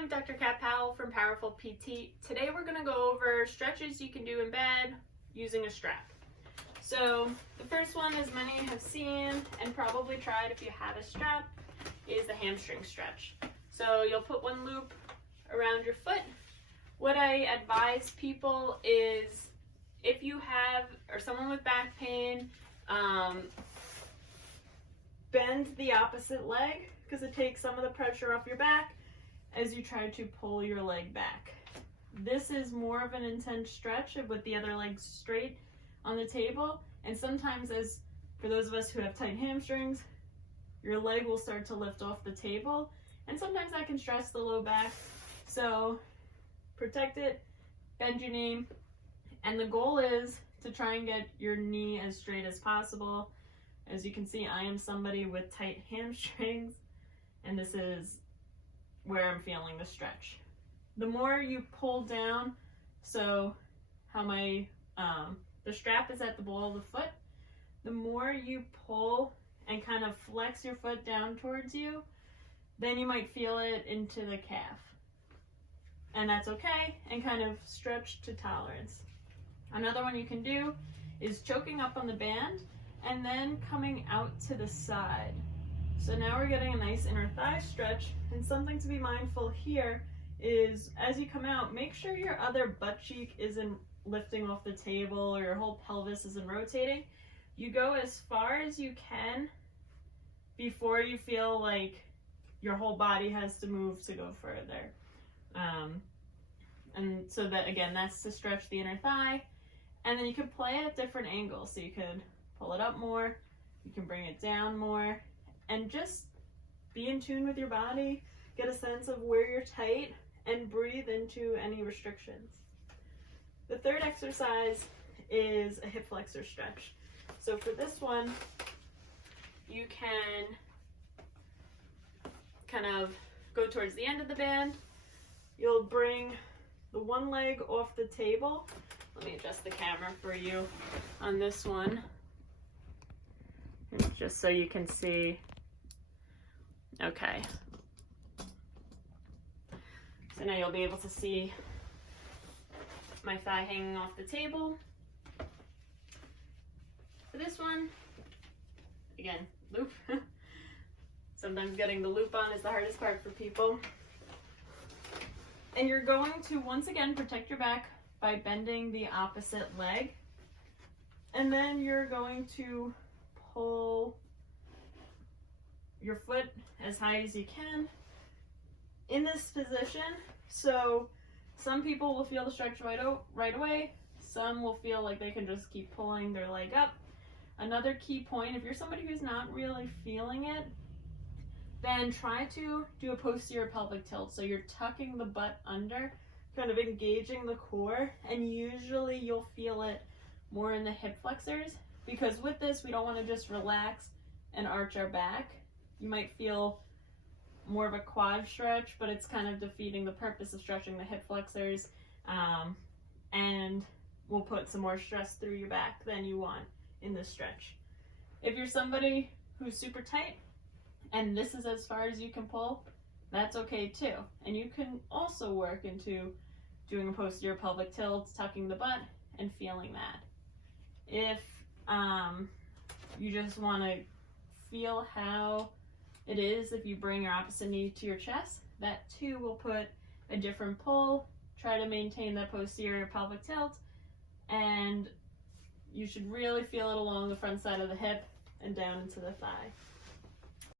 I'm Dr. Kat Powell from Powerful PT. Today we're going to go over stretches you can do in bed using a strap. So the first one, as many have seen and probably tried if you have a strap, is the hamstring stretch. So you'll put one loop around your foot. What I advise people is if you have, or someone with back pain, bend the opposite leg because it takes some of the pressure off your back as you try to pull your leg back. This is more of an intense stretch with the other leg straight on the table, and sometimes, as for those of us who have tight hamstrings, your leg will start to lift off the table, and sometimes that can stress the low back. So protect it, bend your knee, and the goal is to try and get your knee as straight as possible. As you can see, I am somebody with tight hamstrings, and this is where I'm feeling the stretch. The more you pull down, so how my the strap is at the ball of the foot, the more you pull and kind of flex your foot down towards you, then you might feel it into the calf. And that's okay, and kind of stretch to tolerance. Another one you can do is choking up on the band and then coming out to the side. So now we're getting a nice inner thigh stretch, and something to be mindful here is as you come out, make sure your other butt cheek isn't lifting off the table or your whole pelvis isn't rotating. You go as far as you can before you feel like your whole body has to move to go further. And so that, again, that's to stretch the inner thigh. And then you can play at different angles. So you could pull it up more, you can bring it down more, and just be in tune with your body, get a sense of where you're tight, and breathe into any restrictions. The third exercise is a hip flexor stretch. So for this one, you can kind of go towards the end of the band. You'll bring the one leg off the table. Let me adjust the camera for you on this one, just so you can see. Okay. So now you'll be able to see my thigh hanging off the table. For this one, again, loop. Sometimes getting the loop on is the hardest part for people. And you're going to, once again, protect your back by bending the opposite leg. And then you're going to pull your foot as high as you can in this position. So some people will feel the stretch right away. Some will feel like they can just keep pulling their leg up. Another key point, if you're somebody who's not really feeling it, then try to do a posterior pelvic tilt. So you're tucking the butt under, kind of engaging the core, and usually you'll feel it more in the hip flexors, because with this, we don't want to just relax and arch our back. You might feel more of a quad stretch, but it's kind of defeating the purpose of stretching the hip flexors, and will put some more stress through your back than you want in this stretch. If you're somebody who's super tight and this is as far as you can pull, that's okay too. And you can also work into doing a posterior pelvic tilt, tucking the butt, and feeling that. If you just want to feel how it is if you bring your opposite knee to your chest, that too will put a different pull. Try to maintain that posterior pelvic tilt, and you should really feel it along the front side of the hip and down into the thigh.